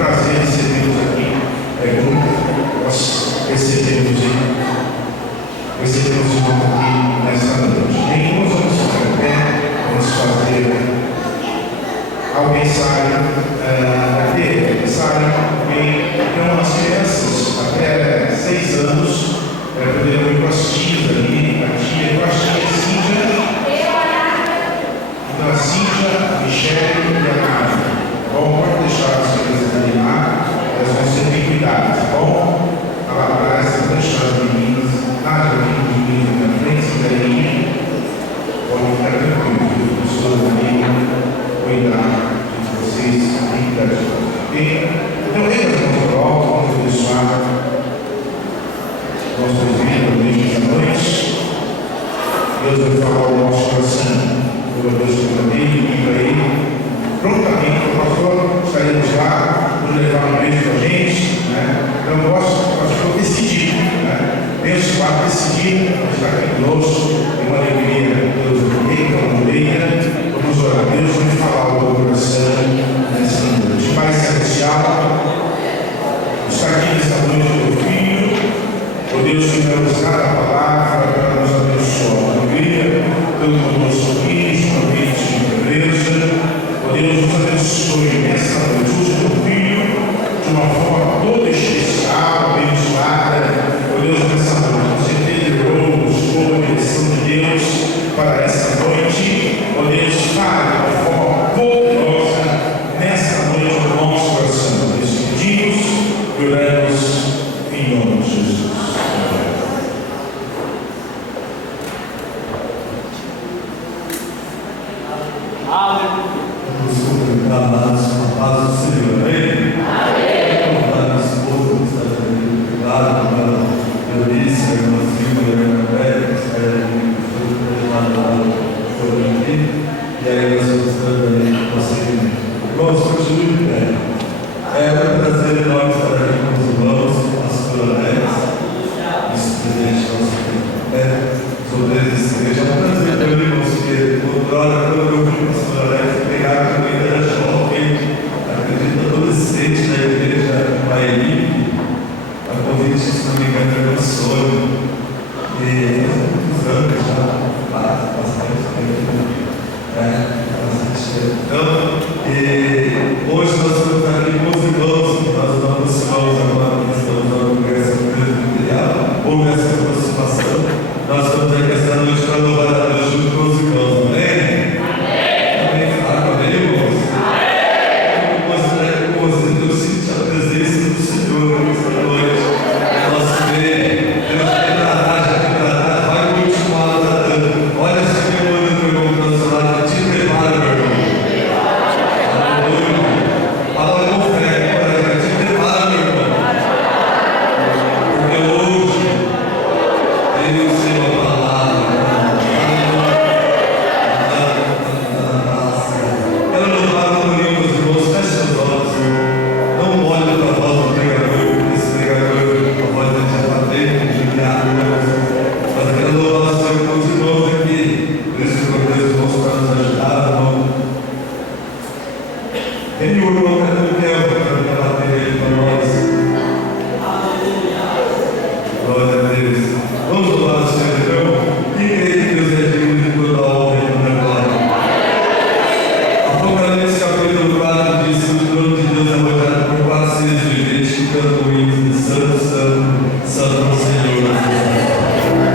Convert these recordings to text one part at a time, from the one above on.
prazer recebê-los aqui. Nós recebemos o irmão aqui nesta noite. Nós vamos ficar em pé, vamos fazer ao mensário então as crianças até 6 anos poderão ir com as tias ali, a tia Cíntia. Então a Cíntia, a Michele e a Nádia. Bom, pode deixar as crianças ali lá, elas vão ser bem cuidadas, tá bom? A lá atrás, vou deixar as meninas, Nádia aqui com os meninos na frente, se quiserem, podem ficar tranquilos, os professores ali cuidar de vocês e da gente. Então, venha as mãos ao alto, vamos abençoar nosso ouvido nesta noite. Deus vai falar o nosso coração. Glória a Deus pela vida e para ele. Prontamente, o pastor, estaremos lá, nos levar um beijo para a gente. Né? Então, eu estou decidido. Né? Deus vai decidir, está aqui conosco. Tem uma alegria, Deus aqui, vamos orar. Deus vai falar o teu coração nessa noite. Pai Celestial, está aqui nessa noite o teu filho. Ó Deus, que nos dá a palavra para nos abençoar. Alegria, pelo nosso sorriso, no ambiente de igreja. Ó Deus, nos abençoe nessa noite. Use o teu filho de uma forma toda especial, abençoada. Ó Deus, nessa noite, você liderou, buscou a direção de Deus para essa noite. Ó Deus, fale de uma forma poderosa nessa noite no nosso coração. Nós pedimos e oramos em nome de Jesus. Vamos cumprimentar amados com a paz do Senhor, amém? Amém. Vamos dar a minha esposa que está aqui, cuidado, a irmã Eunice, a irmã Silva, a irmã Bélia, que está aqui, e aí nós vamos também conseguir. Irmãos, continue de pé. É um prazer enorme estar aqui com os irmãos, com as coronéis, vice-presidente nosso sobre essa igreja. É um prazer, meu irmão, porque outrora, quando eu fui com as coronéis, pegaram que eu ainda era jovem, acredito, adolescente na igreja em Bairi, a convite, se não me engano, era meu sonho. E faz muitos anos já, bastante tempo. Então, hoje nós vamos estar aqui com os irmãos, nós nos aproximamos agora, nós estamos na congregação presbiterial, houve essa aproximação, nós estamos aqui esta noite para louvar a Deus junto com os irmãos, amém? Amém? Amém, irmãos? Amém! Eu sinto a presença do Senhor nesta noite, nós vemos, Deus tem tratado, vai continuar tratando, olha esse meu olho do irmão transformado, te prepara, meu irmão. Fala com fé, te prepara, meu irmão. Porque hoje tem o Senhor a palavra. Quero louvar a comunhão dos irmãos, feche seus olhos. Não olhe para a voz do pregador, porque esse pregador, a voz dele já está bem judiada, irmãos. Mas eu quero louvar o Senhor com os irmãos aqui. Por isso que eu Deus, irmãos, para nos ajudar, irmão. Tem o irmão que não quer bater ele para nós. Glória a Deus. Vamos louvar o Senhor, então. Quem crê que Deus é digno de toda a honra e toda a glória? Apocalipse capítulo 4 diz que o trono de Deus é rodeado por 4 seres viventes que cantam hinos de Santo, Santo, Santo é o Senhor.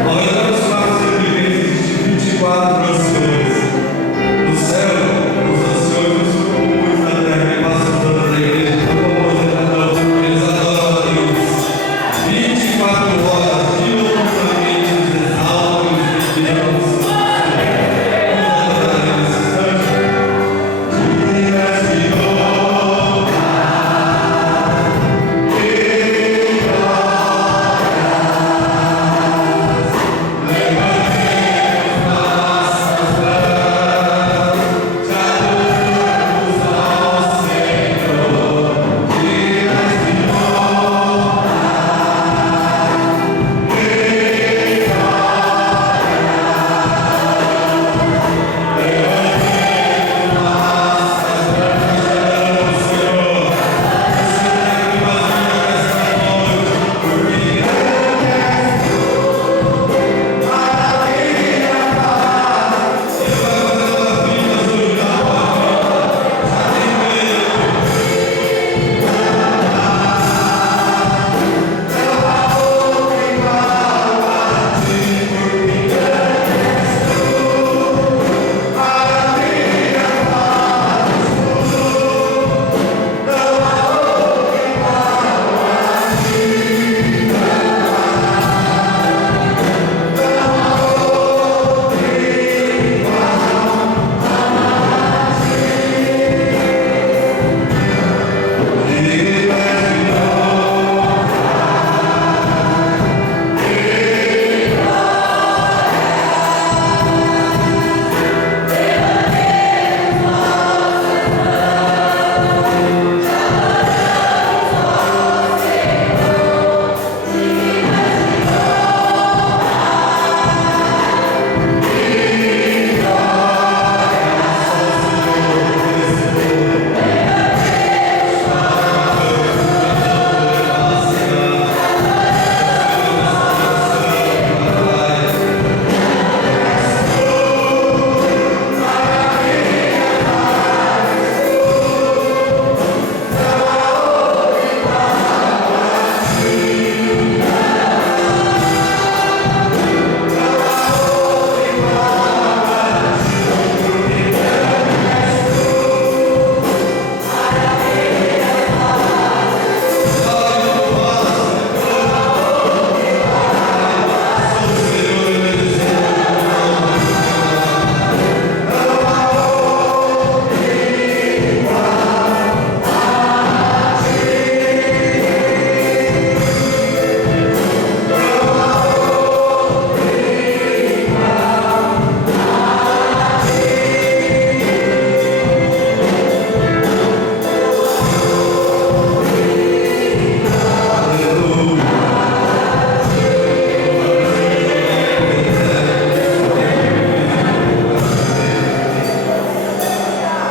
Ao redor dos 4 seres viventes existem 24 anciões.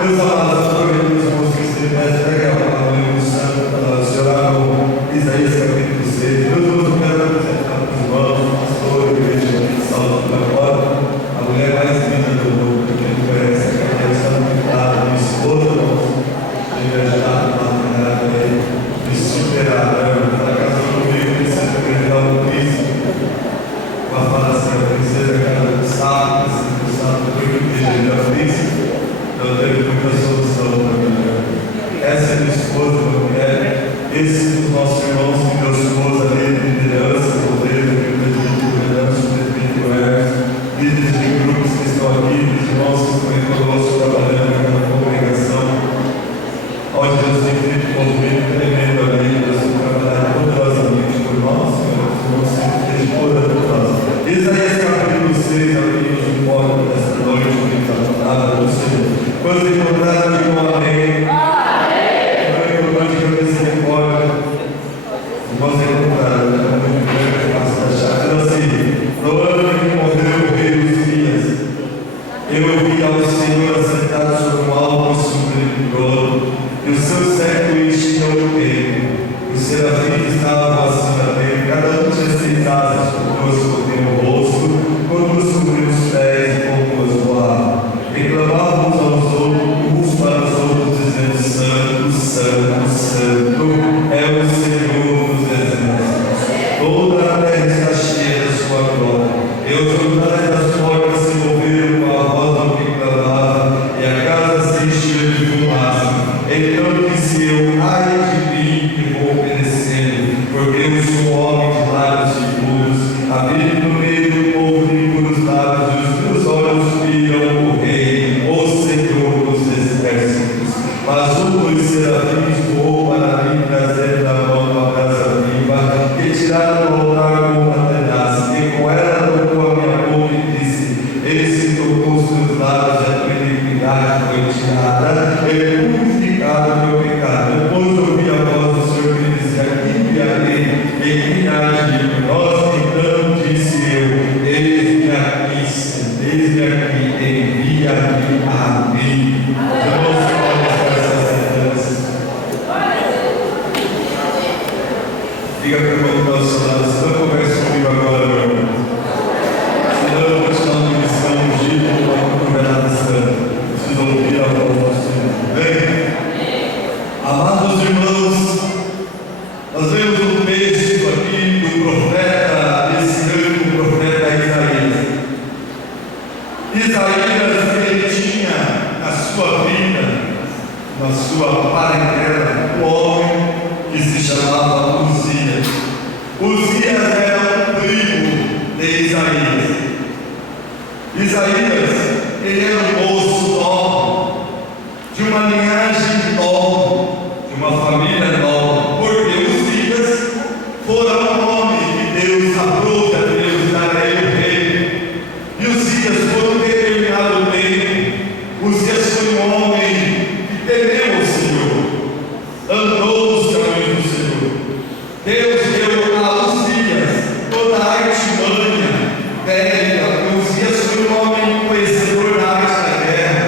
Meus amados, os irmãos que se pega a palavra do Santo, se orar com Isaías capítulo 6. Meus irmãos, eu quero apresentar para os irmãos, pastor, igreja, salve para fora, a mulher mais linda do mundo, que não conhece, que é a santificada, minha esposa, de me ajudar a me superar, ela casou comigo, precisa acreditar no Cristo. Uma fala assim, a princesa cara do sábado, o sábado foi que ele já fez. Não teve muita solução para mim. Essa é minha esposa, minha mulher. Esses são os nossos irmãos que Deus pôs ali de liderança, poder, de liderança, de líderes de grupos que estão aqui, os irmãos que estão aí conosco trabalhando na congregação. Onde Deus tem feito um movimento tremendo ali, Deus tem trabalhado poderosamente por nós, os irmãos que estão poderosos. Isaías capítulo 6, amigos, de fora desta noite, que está falando do Senhor. Quando encontraram, digam amém. Quando encontraram, digam misericórdia. Irmãos encontraram, né? Muito grande, fácil de achar. Então, assim, no ano que morreu o rei Uzias, eu vi ao Senhor assentado sobre um alto e sublime trono, e o seu século enchia o templo. Os serafins estavam acima dele, cada um tinha 6 asas, duas cobriam o rosto, com duas cobriam os pés e com duas voavam. E clamavam uns aos outros, uns para os outros, dizendo: Santo, Santo, Santo é o Senhor dos exércitos. Toda a terra está cheia da sua glória. E os jornais das portas se moveram com a voz do que clamava, e a casa se encheu de fumaça. Então disse eu: ai de mim que vou perecendo, porque eu sou um homem de lábios impuros, habito no meio do povo de impuros lábios, e os meus olhos viram o Rei, o Senhor dos exércitos. Mas um dos serafins voou para mim, trazendo na mão uma brasa viva, que tiraram do altar com uma tenaz, e com ela tocou a minha boca e disse: eis que tocou os teus lábios, a tua iniquidade foi tirada, e purificado o meu pecado. Depois ouvi a voz do Senhor que dizia: aqui enviarei, e que há de nós. Então disse eu: eis-me aqui, envia-me a mim. Vamos começar essas sentenças. Diga para o irmão que está ao seu lado: se não conversa comigo agora, meu irmão, senão eu vou te dar uma missão ungida para uma governada santa. Preciso ouvir a voz do Senhor. Bem, amados irmãos, nós vemos um texto aqui do profeta, desse grande profeta Isaías. Isaías, ele tinha na sua vida, na sua parentela, um homem que se chamava Uzias. Uzias era um primo de Isaías. Isaías, ele era um moço nobre, de uma linhagem nobre, de uma família nobre, porque Uzias fora um homem que Deus aprova, Deus dar a ele o rei. E Uzias, por um determinado tempo, Uzias foi um homem que temeu o Senhor, andou nos caminhos do Senhor. Deus deu a Uzias toda a artimanha bélica. Uzias foi um homem conhecedor da arte da guerra.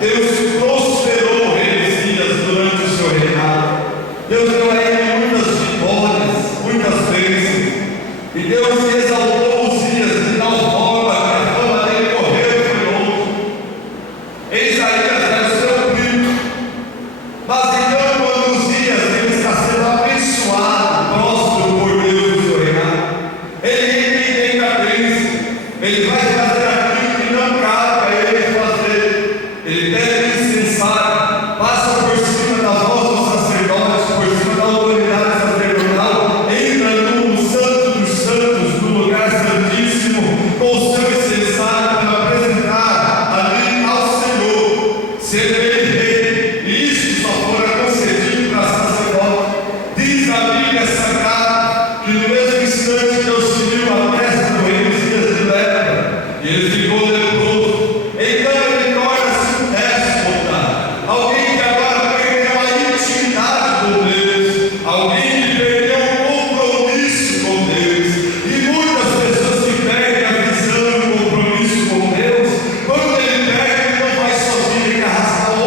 Deus prosperou o rei Uzias durante o seu reinado. Deus deu a ele muitas vitórias, muitas bênçãos. E Deus exaltou Uzias de tal forma que a fama dele correu e foi longe. Isaías era o seu primo. Mas então, quando Uzias ele está sendo abençoado, próspero por Deus no seu reinado, ele tem decadência. Ele vai fazer aquilo que não cabe a ele fazer. Ele deve incensar, passa por cima da voz dos sacerdotes, por cima da autoridade sacerdotal, entra no santo dos santos, no lugar santíssimo, com o seu incensário para apresentar ali ao Senhor, ser ele rei. E isso só fora concedido para sacerdote. Diz a Bíblia Sagrada que no mesmo instante Deus feriu a testa do rei Uzias de lepra, e ele ficou leproso. Então ele torna-se um déspota, alguém que agora perdeu a intimidade com Deus, alguém que perdeu o compromisso com Deus. E muitas pessoas que perdem a visão e o compromisso com Deus, quando ele perde, ele não vai sozinho, ele arrasta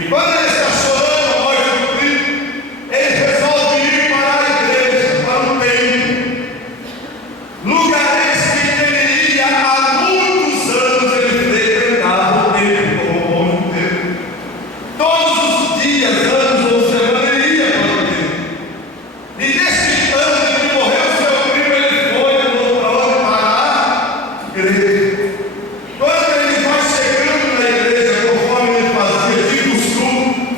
E quando ele está chorando a morte do filho, ele resolve ir para a igreja, para o templo. Lugar esse que ele iria há muitos anos, ele frequentava o templo como bom judeu. Todos os dias, anos ou semanas, ele ia para o templo. E nesse ano que morreu seu primo, ele foi para onde? Para a igreja. Quando ele vai chegando na igreja, conforme ele fazia de costume,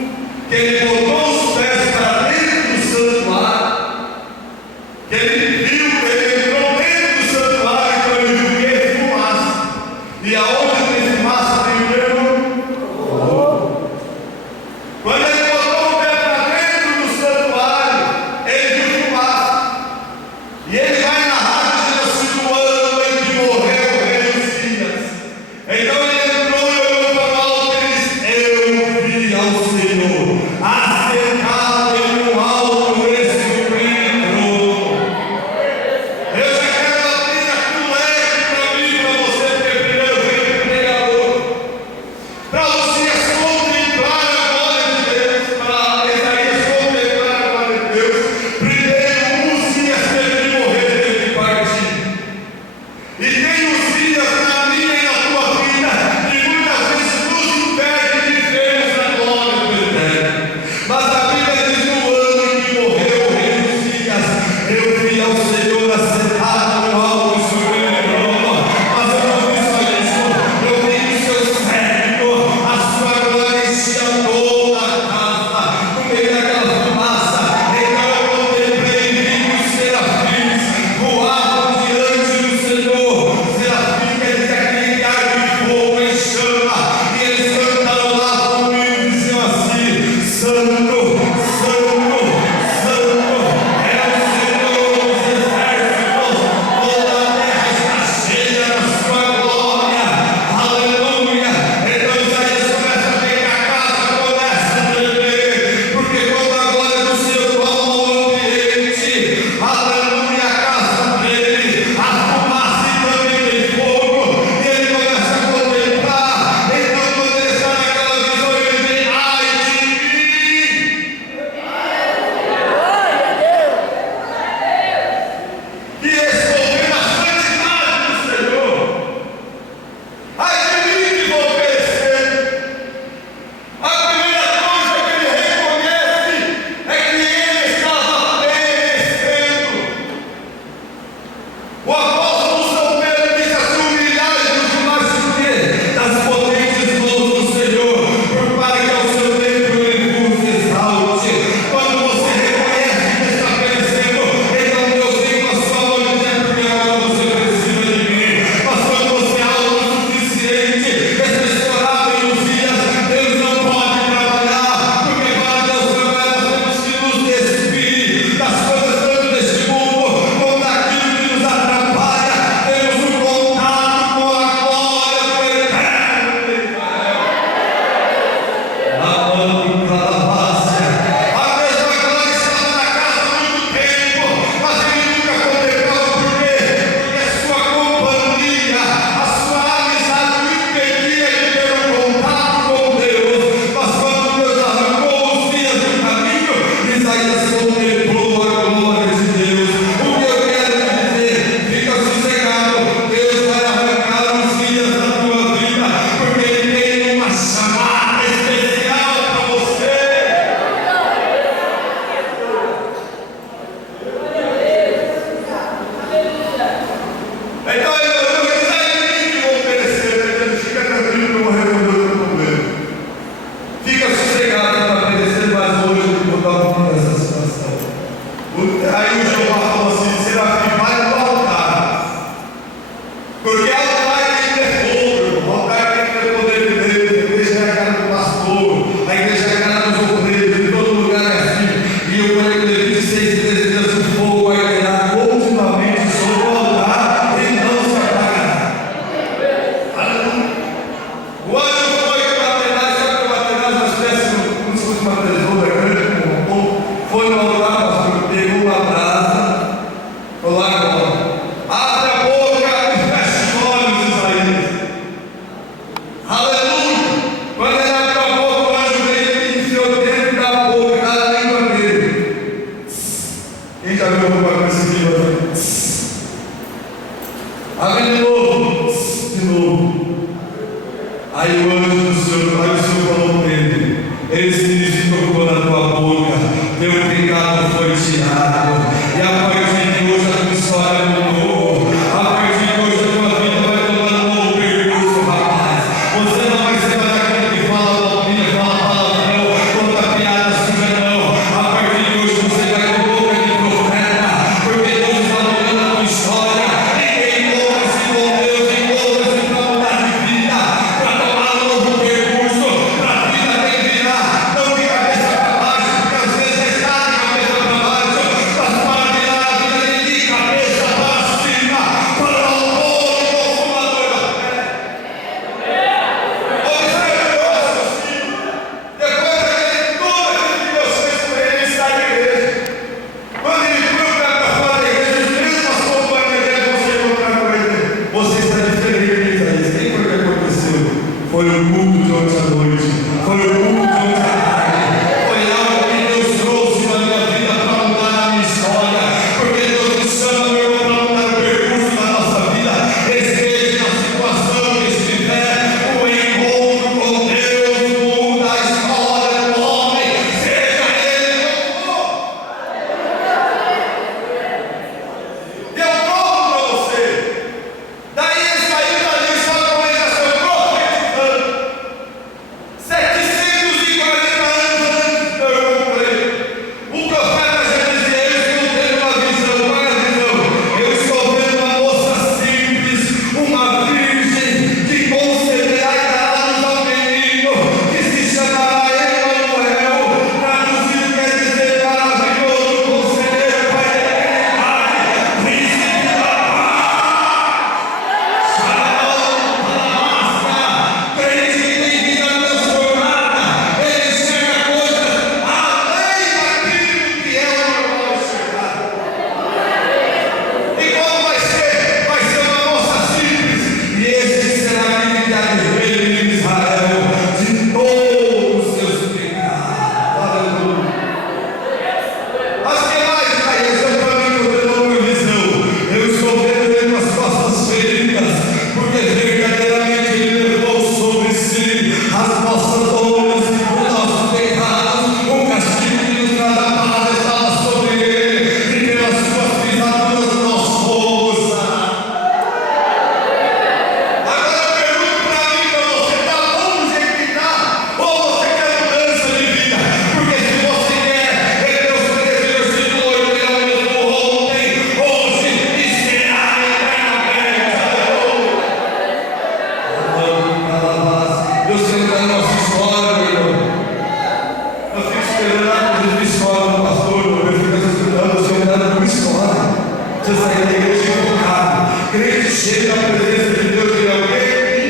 Você sai da igreja invocado. Crente chega na presença de Deus e é o quê?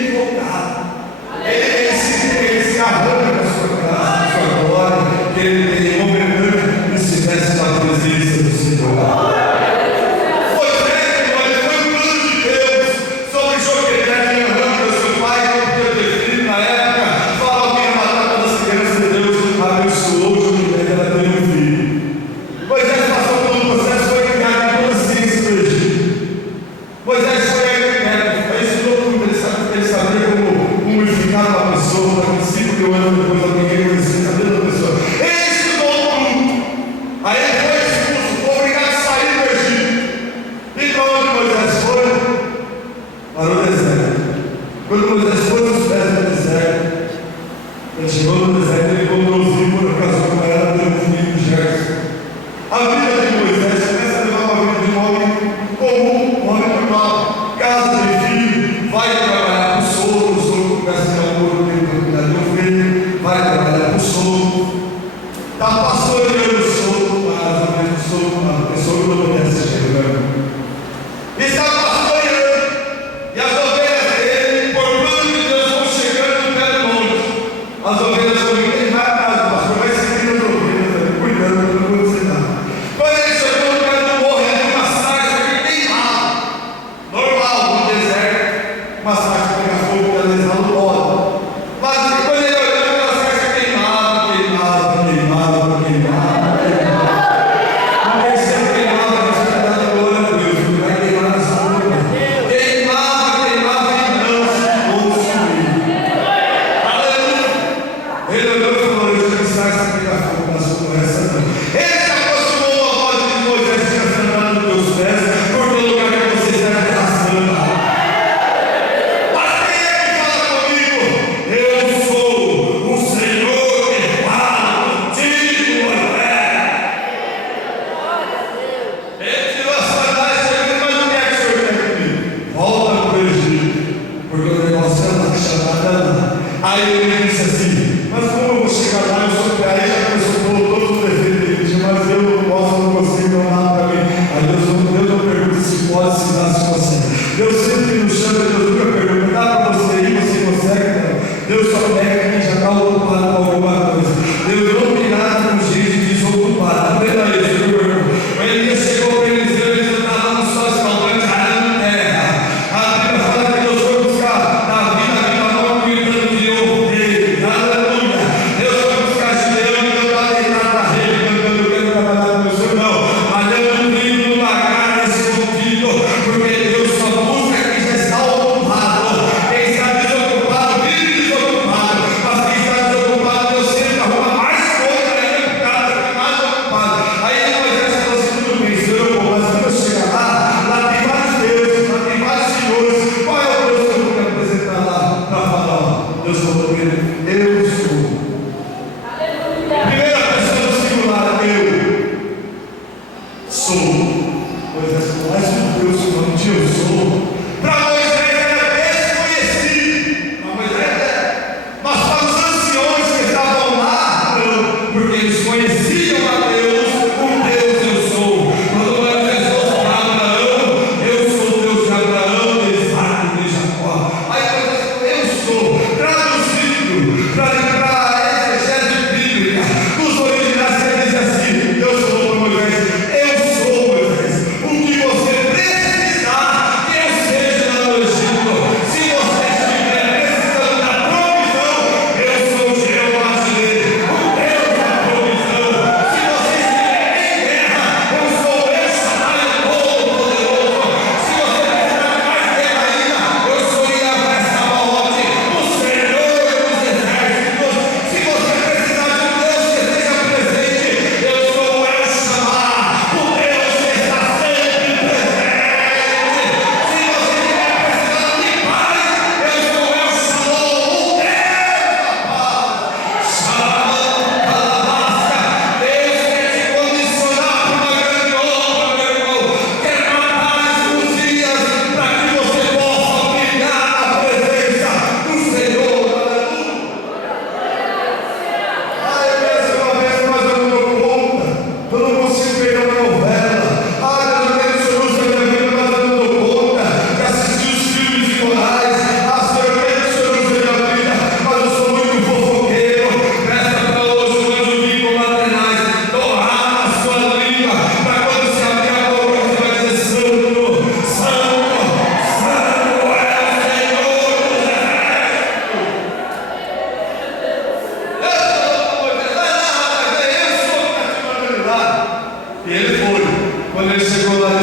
Invocado. Ele se arranca da sua graça, da sua glória, que ele tem momentâneo e se veste na presença do Senhor. Quando ele chegou lá